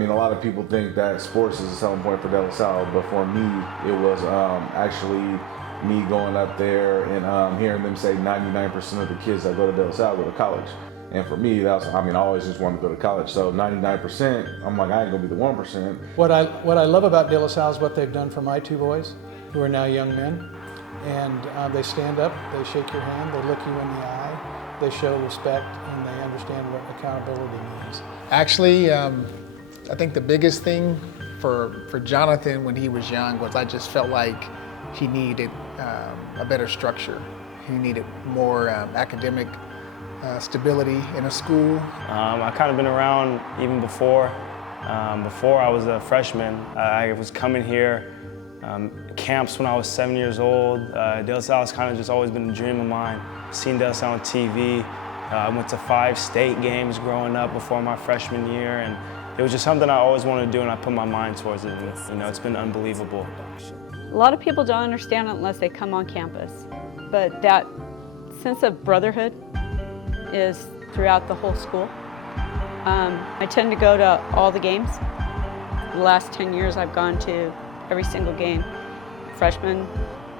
I mean, a lot of people think that sports is a selling point for De La Salle, but for me, it was actually me going up there and hearing them say 99% of the kids that go to De La Salle go to college. And for me, that was, I mean, I always just wanted to go to college. So 99%, I'm like, I ain't gonna be the 1%. What I love about De La Salle is what they've done for my two boys, who are now young men. And they stand up, they shake your hand, they look you in the eye, they show respect, and they understand what accountability means. Actually, I think the biggest thing for Jonathan when he was young was I just felt like he needed a better structure. He needed more academic stability in a school. I kind of been around even before. Before I was a freshman, I was coming here, camps when I was 7 years old. De La Salle has kind of just always been a dream of mine. Seen De La Salle on TV. I went to 5 state games growing up before my freshman year, and it was just something I always wanted to do, and I put my mind towards it, and you know, it's been unbelievable. A lot of people don't understand it unless they come on campus, but that sense of brotherhood is throughout the whole school. I tend to go to all the games. The last 10 years I've gone to every single game. Freshman,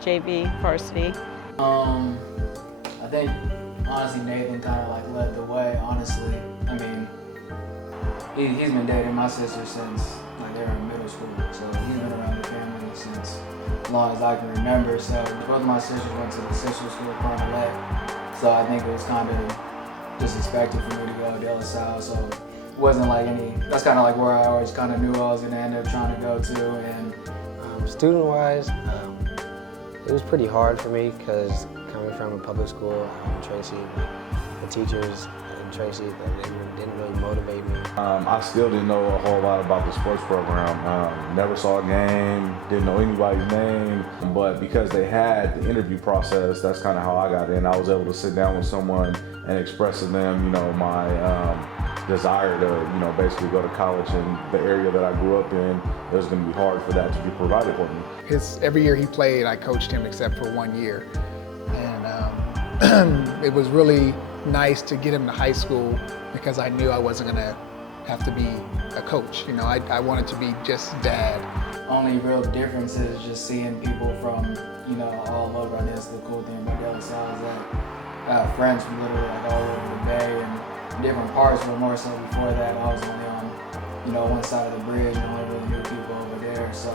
JV, varsity. I think honestly Nathan kind of like led the way, honestly. I mean, he's been dating my sister since like they were in middle school, so he's been around the family since as long as I can remember. So both of my sisters went to the sister school, Carmelette, so I think it was kind of just expected for me to go to De La Salle, so it wasn't like that's kind of like where I always kind of knew I was going to end up trying to go to. And student-wise, it was pretty hard for me because coming from a public school in Tracy, the teachers in Tracy, they didn't really motivate me. I still didn't know a whole lot about the sports program. Never saw a game, didn't know anybody's name, but because they had the interview process, that's kind of how I got in. I was able to sit down with someone and express to them, you know, my desire to, you know, basically go to college in the area that I grew up in. It was going to be hard for that to be provided for me. Every year he played, I coached him except for 1 year. And it was really nice to get him to high school because I knew I wasn't going to have to be a coach. You know, I wanted to be just dad. Only real difference is just seeing people from, you know, all over. I think that's the cool thing about De La Salle is that I have friends from literally like all over the Bay and different parts, but more so before that I was only on, you know, one side of the bridge and only really knew people over there, so.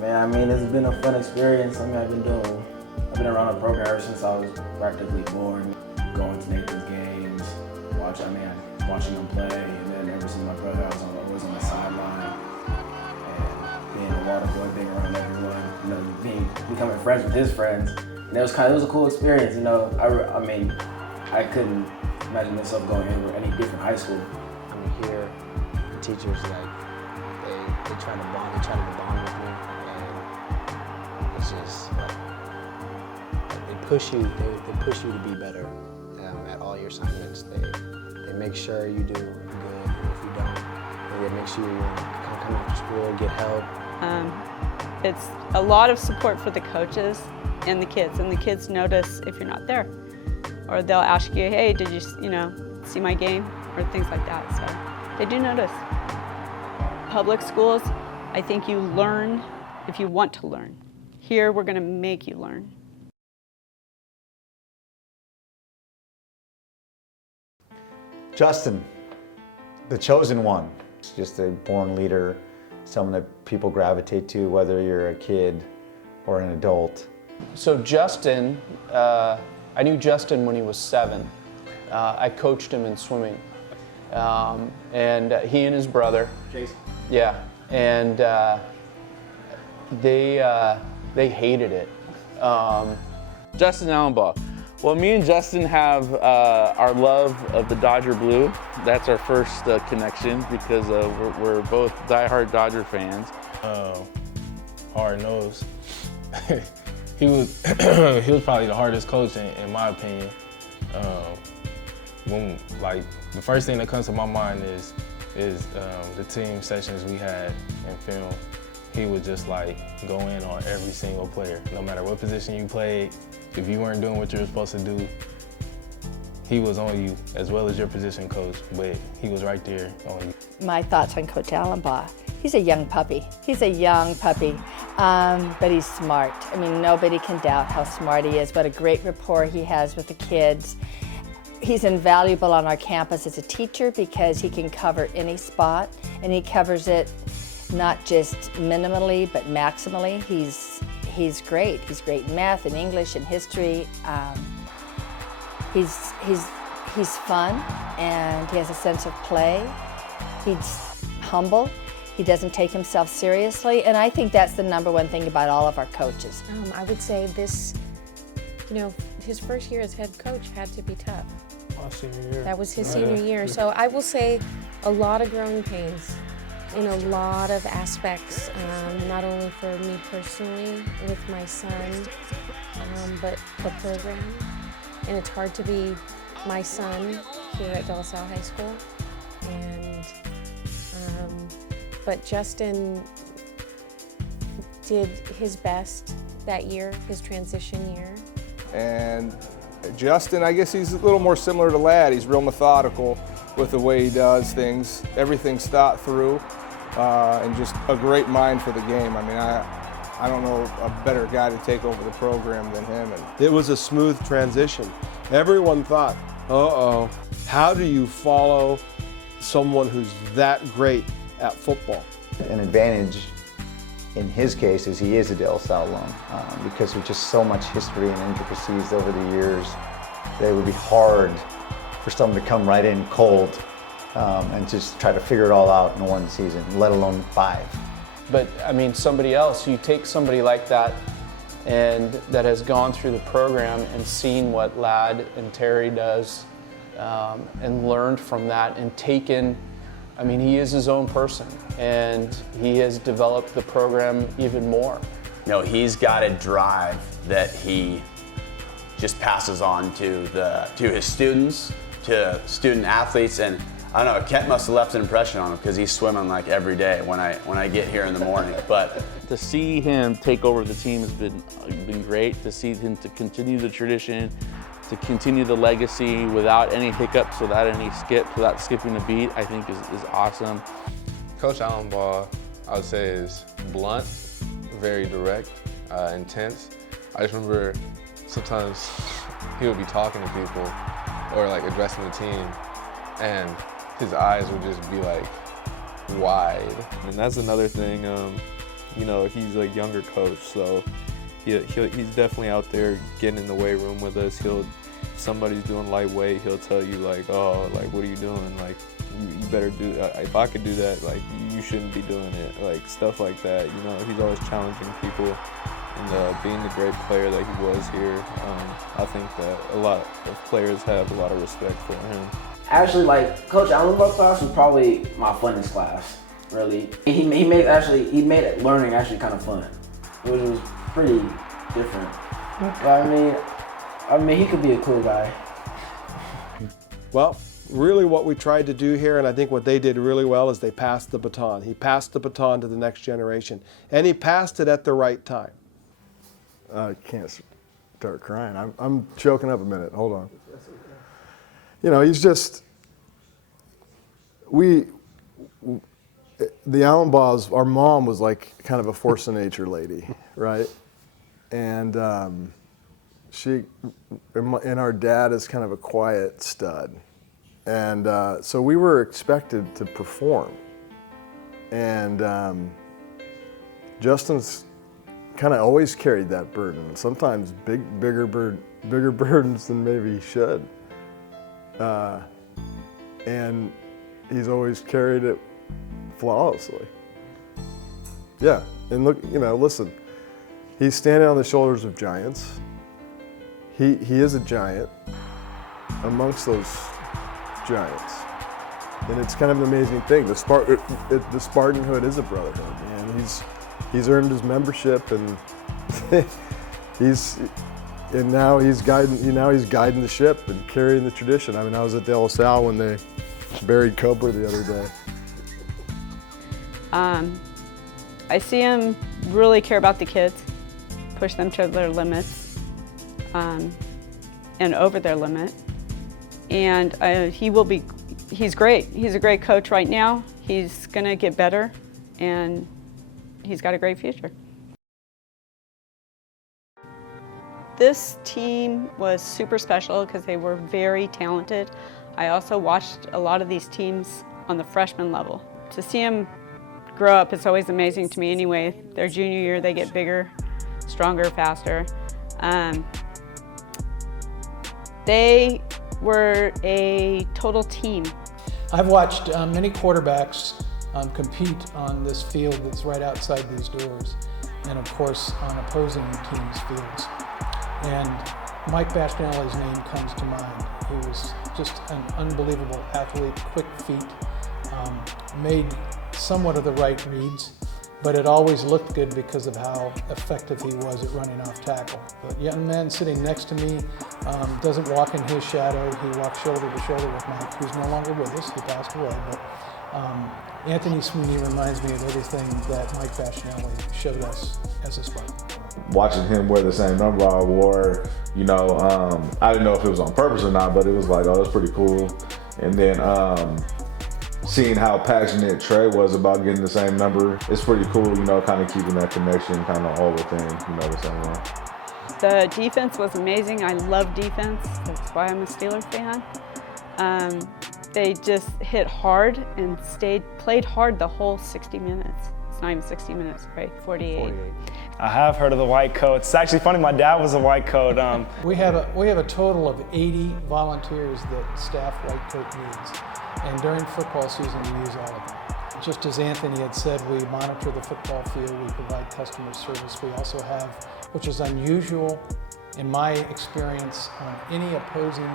Man, I mean, it's been a fun experience. I mean, I've been around the program ever since I was practically born. Going to Nathan's games, watching him play, and then ever since my brother, I was on the sideline, and being a water boy, being around everyone, you know, becoming friends with his friends. And it was a cool experience, you know. I mean, I couldn't imagine myself going anywhere, any different high school. I mean, here, the teachers, like, they try to bond with me, and it's just, like, they push you to be better at all your assignments. They make sure you do good, and if you don't, they make sure you come after school, get help. It's a lot of support for the coaches and the kids notice if you're not there. Or they'll ask you, hey, did you see my game? Or things like that, so they do notice. Public schools, I think you learn if you want to learn. Here, we're gonna make you learn. Justin, the chosen one. Just a born leader, someone that people gravitate to, whether you're a kid or an adult. So Justin, I knew Justin when he was 7. I coached him in swimming. And he and his brother. Jason. Yeah, and they hated it. Justin Allenbaugh. Well, me and Justin have our love of the Dodger blue. That's our first connection because we're both diehard Dodger fans. Hard nosed. He was probably the hardest coach in my opinion. When the first thing that comes to my mind is the team sessions we had in film. He would just go in on every single player, no matter what position you played. If you weren't doing what you were supposed to do, he was on you as well as your position coach, but he was right there on you. My thoughts on Coach Allenbaugh. He's a young puppy. He's a young puppy, but he's smart. I mean, nobody can doubt how smart he is, what a great rapport he has with the kids. He's invaluable on our campus as a teacher because he can cover any spot, and he covers it not just minimally, but maximally. He's great. He's great in math and English and history. He's fun, and he has a sense of play. He's humble. He doesn't take himself seriously, and I think that's the number one thing about all of our coaches. I would say this, his first year as head coach had to be tough. My senior year. That was his senior year. So I will say a lot of growing pains in a lot of aspects, not only for me personally with my son, but the program. And it's hard to be my son here at De La Salle High School. But Justin did his best that year, his transition year. And Justin, I guess he's a little more similar to Ladd. He's real methodical with the way he does things. Everything's thought through, and just a great mind for the game. I mean, I don't know a better guy to take over the program than him. And it was a smooth transition. Everyone thought, uh-oh, how do you follow someone who's that great at football? An advantage in his case is he is a De La Salle alum because there's just so much history and intricacies over the years that it would be hard for someone to come right in cold and just try to figure it all out in one season, let alone 5. But I mean, somebody else, you take somebody like that and that has gone through the program and seen what Ladd and Terry does and learned from that and taken, I mean, he is his own person and he has developed the program even more. He's got a drive that he just passes on to his students, to student athletes, and I don't know, Kent must have left an impression on him because he's swimming like every day when I get here in the morning. But to see him take over the team has been great. To see him to continue the tradition, to continue the legacy without any hiccups, without any skips, without skipping a beat, I think is awesome. Coach Allenbaugh, I would say, is blunt, very direct, intense. I just remember sometimes he would be talking to people or like addressing the team, and his eyes would just be like wide. And that's another thing, he's a younger coach, so he's definitely out there getting in the weight room with us. If somebody's doing lightweight, he'll tell you like, oh, like, what are you doing? Like, you better do that. If I could do that, like, you shouldn't be doing it. Like, stuff like that. He's always challenging people, and being the great player that he was here, I think that a lot of players have a lot of respect for him. Actually, like, Coach Allenbaugh class was probably my funnest class, really. He made learning actually kind of fun, which was pretty different. But I mean, he could be a cool guy. Well, really what we tried to do here, and I think what they did really well, is they passed the baton. He passed the baton to the next generation, and he passed it at the right time. I can't start crying. I'm choking up a minute. Hold on. He's just, the Allenbaughs, our mom was like kind of a force of nature lady, right? And and our dad is kind of a quiet stud. And so we were expected to perform. And Justin's kind of always carried that burden, sometimes bigger burdens than maybe he should. And he's always carried it flawlessly. Yeah, and look, listen, he's standing on the shoulders of giants. He is a giant amongst those giants. And it's kind of an amazing thing. The Spartanhood is a brotherhood, and he's earned his membership, and now he's guiding the ship and carrying the tradition. I mean, I was at De La Salle when they buried Cobra the other day. I see him really care about the kids, push them to their limits and over their limit. And he's great. He's a great coach right now. He's gonna get better, and he's got a great future. This team was super special because they were very talented. I also watched a lot of these teams on the freshman level. To see them grow up, it's always amazing to me anyway. Their junior year, they get bigger, stronger, faster. They were a total team. I've watched many quarterbacks compete on this field that's right outside these doors, and of course on opposing teams' fields. And Mike Bastianelli's name comes to mind. He was just an unbelievable athlete, quick feet, made somewhat of the right reads, but it always looked good because of how effective he was at running off tackle. The young man sitting next to me doesn't walk in his shadow. He walks shoulder to shoulder with Mike, who's no longer with us. He passed away, but Anthony Sweeney reminds me of everything that Mike Bastianelli showed us as a Spartan. Watching him wear the same number I wore, you know, I didn't know if it was on purpose or not, but it was like, oh, that's pretty cool. And then seeing how passionate Trey was about getting the same number, it's pretty cool, you know, kind of keeping that connection kind of all within, you know, the same way. The defense was amazing. I love defense. That's why I'm a Steeler fan. They just hit hard and played hard the whole 60 minutes. It's not even 60 minutes, right? 48. I have heard of the white coat. It's actually funny, my dad was a white coat. We have a total of 80 volunteers that staff white coat needs. And during football season, we use all of them. Just as Anthony had said, we monitor the football field, we provide customer service. We also have, which is unusual in my experience on any opposing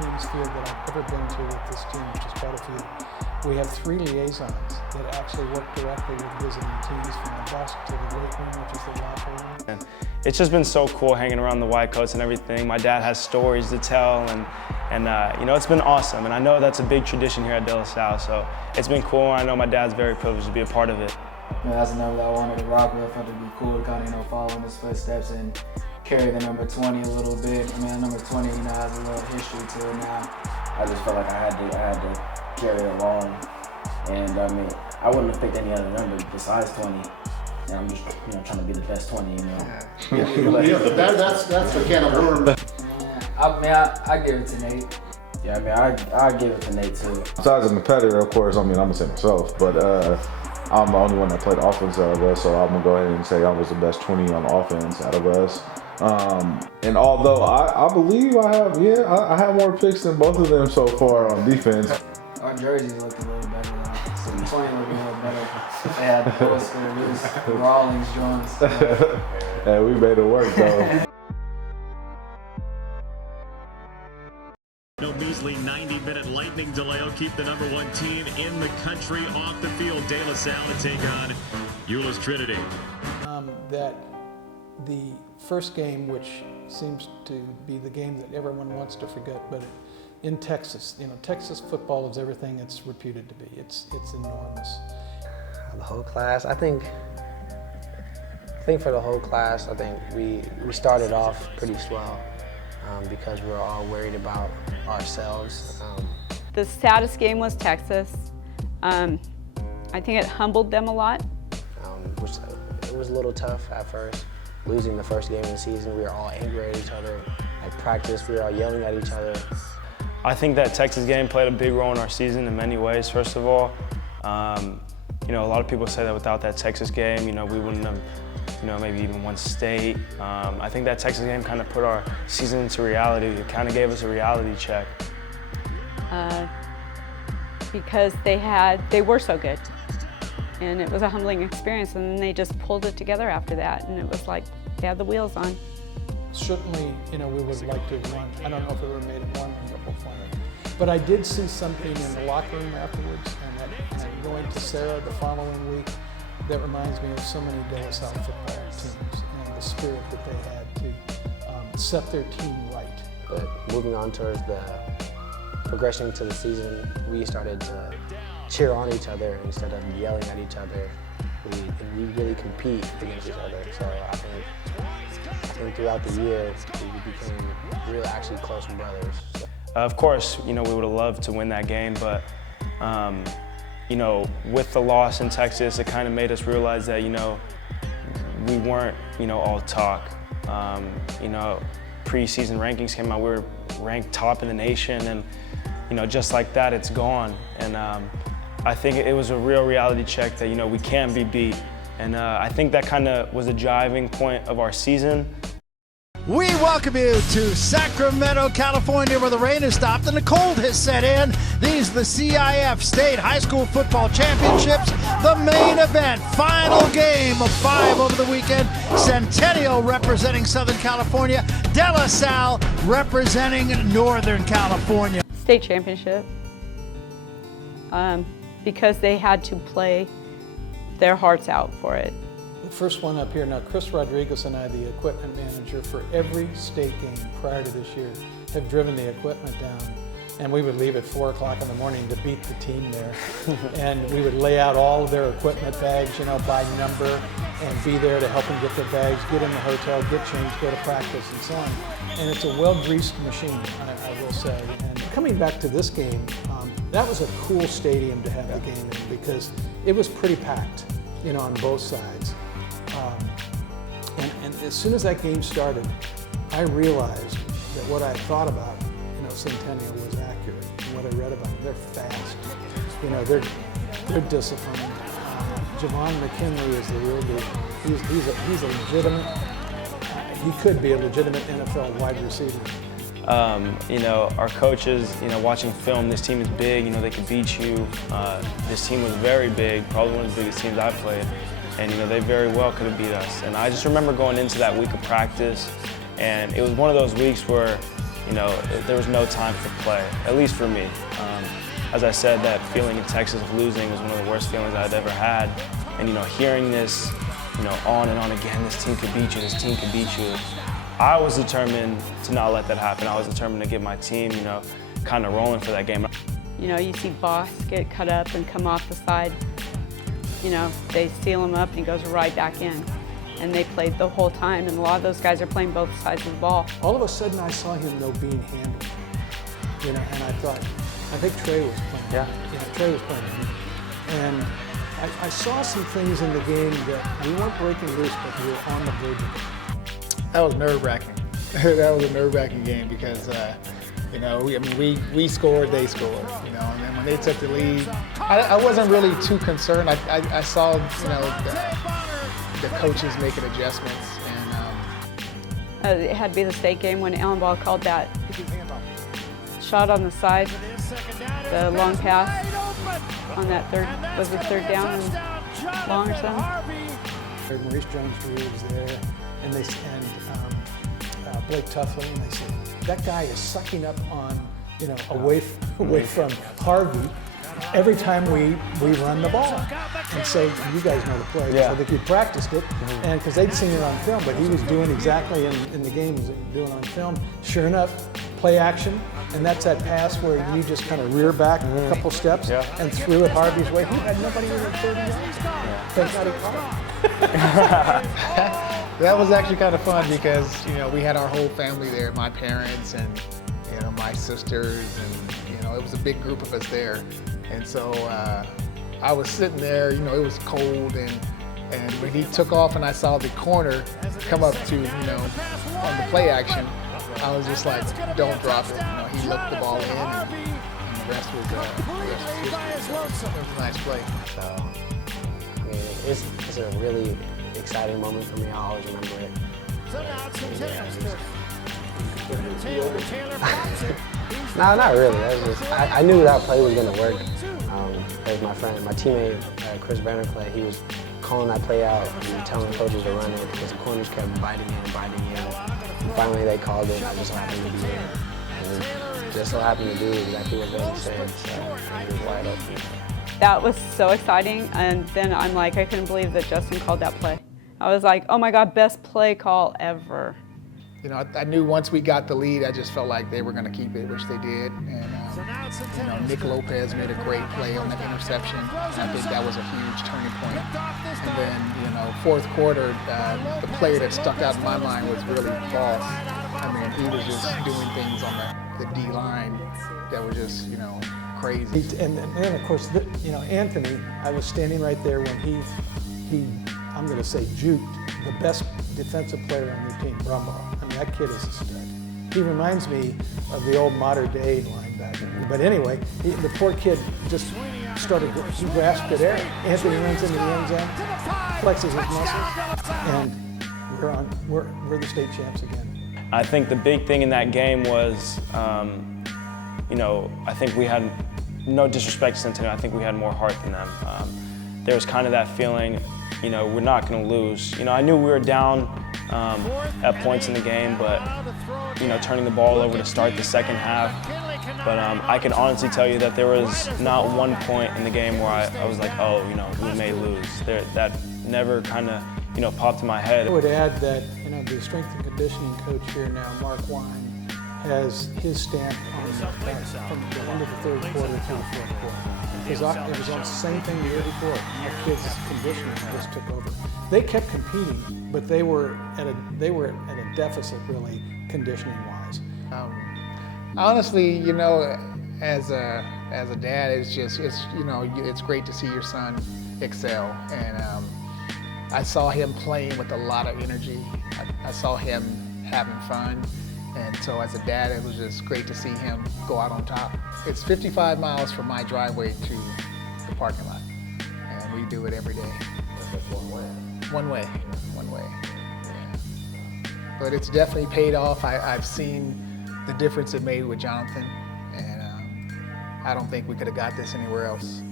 team's field that I've ever been to with this team, which is quite a few. We have 3 liaisons that actually work directly with visiting teams, from the bus to the weight room, which is the locker room. And it's just been so cool hanging around the white coats and everything. My dad has stories to tell, and you know, it's been awesome. And I know that's a big tradition here at De La Salle, so it's been cool. I know my dad's very privileged to be a part of it. You know, that's a number that I wanted to rock with. I thought it'd be cool to kind of, you know, follow in his footsteps and carry the number 20 a little bit. I mean, the number 20, you know, has a little history to it now. I just felt like I had to carry it along. And I mean, I wouldn't have picked any other number besides 20. And I'm just, you know, trying to be the best 20, you know. That's the can of worms. I mean, I give it to Nate. Yeah, I mean, I give it to Nate too. Besides a competitor, of course, I mean, I'm gonna say myself, but I'm the only one that played offense out of us, so I'm gonna go ahead and say I was the best 20 on offense out of us. And although I believe I have more picks than both of them so far on defense. Our jerseys look a little better though. So the 20 look a little better. They had the poster, loose Rawlings Jones. Yeah, we made it work though. No measly 90-minute lightning delay will keep the number 1 team in the country off the field. De La Salle to take on Euless Trinity. That the first game, which seems to be the game that everyone wants to forget, but in Texas, you know, Texas football is everything it's reputed to be. It's enormous. The whole class, I think for the whole class, I think we started off pretty swell because we were all worried about ourselves. The saddest game was Texas. I think it humbled them a lot. It was a little tough at first. Losing the first game of the season, we were all angry at each other. At practice, we were all yelling at each other. I think that Texas game played a big role in our season in many ways. First of all, you know, a lot of people say that without that Texas game, you know, we wouldn't have, you know, maybe even won state. I think that Texas game kind of put our season into reality. It kind of gave us a reality check. Because they were so good. And it was a humbling experience, and then they just pulled it together after that, and it was like they had the wheels on. Certainly, you know, we would like to have won. I don't know if we would have made it one wonderful final. But I did see something in the locker room afterwards, and going to Sarah the following week, that reminds me of so many De La Salle football teams and the spirit that they had to set their team right. But moving on towards the progression to the season, we started to cheer on each other instead of yelling at each other. We really compete against each other. So I think throughout the year, we became really actually close brothers. Of course, we would have loved to win that game, but with the loss in Texas, it kind of made us realize that, we weren't, all talk. Preseason rankings came out, we were ranked top in the nation, and just like that, it's gone. And I think it was a real reality check that, we can be beat. And I think that kind of was a driving point of our season. We welcome you to Sacramento, California, where the rain has stopped and the cold has set in. These are the CIF State High School Football Championships, the main event, final game of 5 over the weekend. Centennial representing Southern California, De La Salle representing Northern California. State championship, because they had to play their hearts out for it. The first one up here, now Chris Rodriguez and I, the equipment manager for every state game prior to this year, have driven the equipment down. And we would leave at 4 o'clock in the morning to beat the team there. And we would lay out all of their equipment bags, by number, and be there to help them get their bags, get in the hotel, get changed, go to practice, and so on. And it's a well-greased machine, I will say. And coming back to this game, that was a cool stadium to have the game in because it was pretty packed, on both sides. And as soon as that game started, I realized that what I thought about, Centennial was accurate. And what I read about them, they're fast. They're disciplined. Javon McKinley is the real deal. He's a legitimate. He could be a legitimate NFL wide receiver. Our coaches, watching film, this team is big. They could beat you. This team was very big, probably one of the biggest teams I've played. And they very well could have beat us. And I just remember going into that week of practice, and it was one of those weeks where, there was no time for play, at least for me. As I said, that feeling in Texas of losing was one of the worst feelings I'd ever had. And hearing this, on and on again, this team could beat you, this team could beat you. I was determined to not let that happen. I was determined to get my team, kind of rolling for that game. You see Boss get cut up and come off the side. They seal him up and he goes right back in. And they played the whole time, and a lot of those guys are playing both sides of the ball. All of a sudden I saw him being handled, and I thought, I think Trey was playing. Yeah, Trey was playing. And I saw some things in the game that we weren't breaking loose, but we were on the verge of it. That was nerve-wracking. That was a nerve-wracking game because, we scored, they scored, and then when they took the lead, I wasn't really too concerned. I saw, the coaches making adjustments, and it had to be the state game when Allen Ball called that shot on the side, the long pass on that third down and long or something. Maurice Jones-Drew was there, and Blake Tuffley, and they said that guy is sucking up on, away from Harvey every time we run the ball. And so you guys know the play. Yeah. So I think he practiced it, and because they'd seen it on film, but he was doing exactly in the games doing on film. Sure enough, play action, and that's that pass where you just kind of rear back a couple steps and threw it Harvey's way. He had nobody within 30 yards. Thank God he caught him. That was actually kind of fun because we had our whole family there, my parents and my sisters, and it was a big group of us there. And so I was sitting there, it was cold, and when he took off and I saw the corner come up to, on the play action, I was just like, don't drop it. He looked the ball in, and the rest was history. It was a nice play. So, it's a really exciting moment for me. I always remember it. No, not really. I knew that play was going to work. As my teammate, Chris Vanderclay, he was calling that play out and telling coaches to run it because the corners kept biting in. And finally they called it, and I just so happened to be there. And just so happened to do exactly what they said, so it was wide open. That was so exciting, and then I'm like, I couldn't believe that Justin called that play. I was like, oh my God, best play call ever. I knew once we got the lead, I just felt like they were going to keep it, which they did. And Nick Lopez made a great play on that interception. I think that was a huge turning point. And then, fourth quarter, the player that stuck out in my mind was really Boss. I mean, he was just doing things on the D line that were just, you know, crazy. And then of course, Anthony, I was standing right there when he I'm going to say juked the best defensive player on the team, Brumbaugh. I mean, that kid is a stud. He reminds me of the old modern day linebacker. But anyway, the poor kid just he grasped it air. Anthony runs into the end zone, flexes his muscles, and we're the state champs again. I think the big thing in that game was, I think we had, no disrespect to Centennial, I think we had more heart than them. There was kind of that feeling, we're not going to lose. I knew we were down at points in the game, but, turning the ball over to start the second half. But I can honestly tell you that there was not one point in the game where I was like, oh, we may lose. That never kind of, popped in my head. I would add that, the strength and conditioning coach here now, Mark Wine, has his stamp on from the end of the third quarter to the fourth quarter. It was on the same thing the year before. Our kids' conditioning just took over. They kept competing, but they were at a deficit really, conditioning-wise. Honestly, as a dad, it's great to see your son excel, and I saw him playing with a lot of energy. I saw him having fun, and so as a dad, it was just great to see him go out on top. It's 55 miles from my driveway to the parking lot, and we do it every day. One way. Yeah. But it's definitely paid off. I've seen the difference it made with Jonathan, and I don't think we could have got this anywhere else.